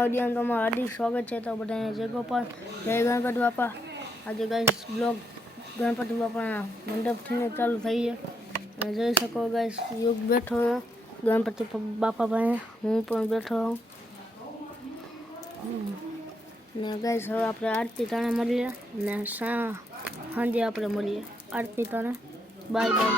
નવા વિડીયોમાં તમારું હાર્દિક સ્વાગત છે। તો બધાને જય ગોપાલ, જય ગણપતિ બાપા। આજે ગાઈસ બ્લોગ ગણપતિ બાપાના મંડપથી ચાલુ થઈ છે અને જોઈ શકો ગાઈસ યુગ બેઠો ગણપતિ બાપા પાસે, હું પણ બેઠો ને ગાઈસ હવે આપણે આરતી ટાણે મળીએ ને સાંજે આપણે મળીએ આરતી ટાણે। Bye bye.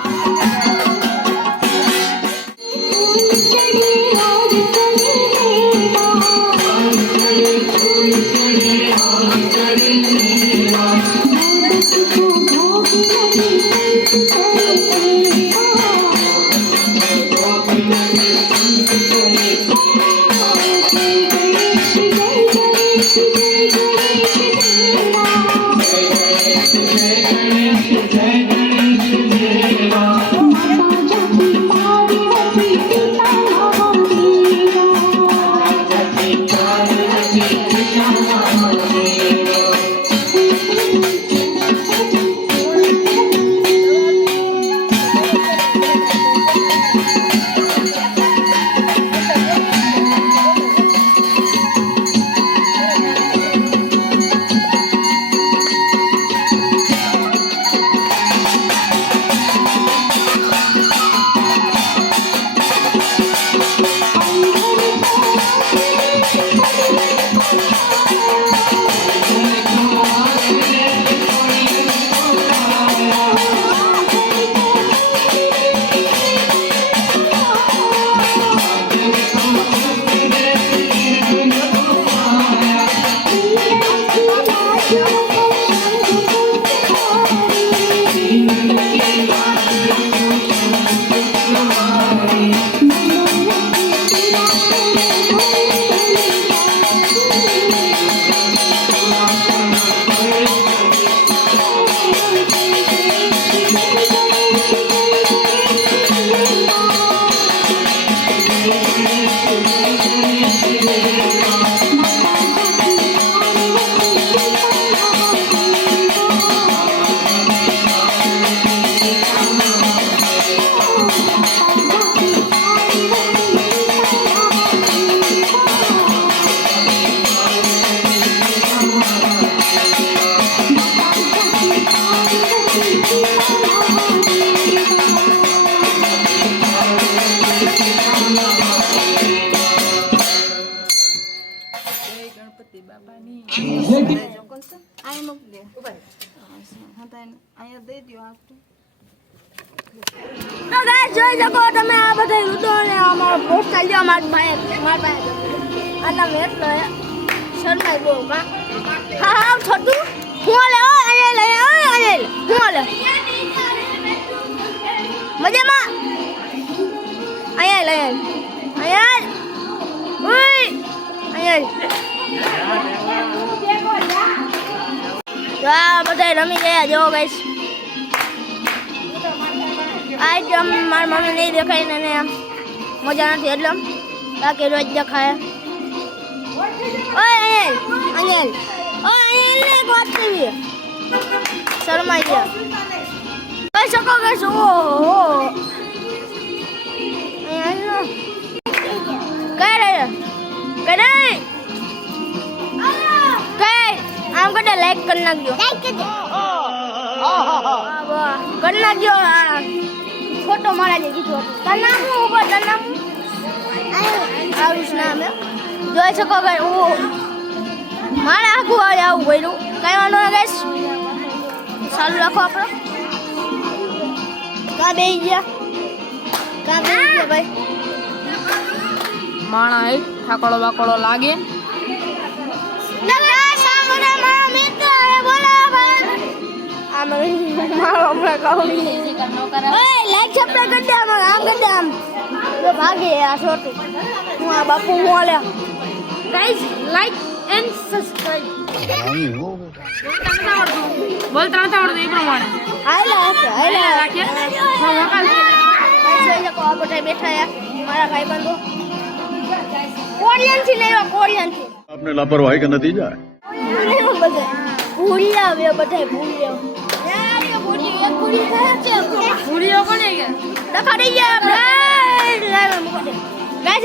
જોઈ શકો તમે આ બધા રુદો ને અમારો પોસ્ટર જો માર ભાઈ આના એટલો શરમાઈ બહુ કા હા છોટુ હું લે અહીંયા લે હું લે મજામાં અહીંયા લે અહીંયા ઓય અહીંયા બધા રમી ગયા જો ગાઈસ। आज मार मम्मी नहीं देखाई ने मजा नहीं એટલે બાકી રોજ દેખાય। ઓય અનિલ ને વાત કરી શરમાઈ ગયા ઓય શકો ગાઈસ। ઓ કરે આમ કદે લાઈક કરી નાખજો, કરી નાખજો। फोटो मारा जे कीधो तार नाम ऊपर तार नाम आविश नाम है જોઈ શકો ગાઈસ। ઓ મારા આખું આવું ભર્યું કઈ વાંધો ના ગાઈસ, ચાલુ રાખો આપણે। કા બેહી ગયા ભાઈ માણા એક ઠાકોડો બાકોડો લાગે ના સામને મારા મિત્ર હે બોલા ભાઈ આ મારો હમણાં કહું ઓય લાઈક છપડા કરી દે આમ કરી દે આમ તો ભાગે આ છોટુ હું આ બાપુ હું આલે ગાઈસ લાઈક એન્ડ સબસ્ક્રાઇબ બોલતા આવડતું એ પ્રમાણે હાઈલા રાખે જોઈ શકો આ બધા બેઠા યા મારા ભાઈ બંધો કોરિયન થી લેવા કોરિયન થી आपने लापरवाही का नतीजा है। पूरी आवे बताए पूरी यार ये पूरी एक पूरी है પૂરીઓ કોને ગયા दखा रही है गाइस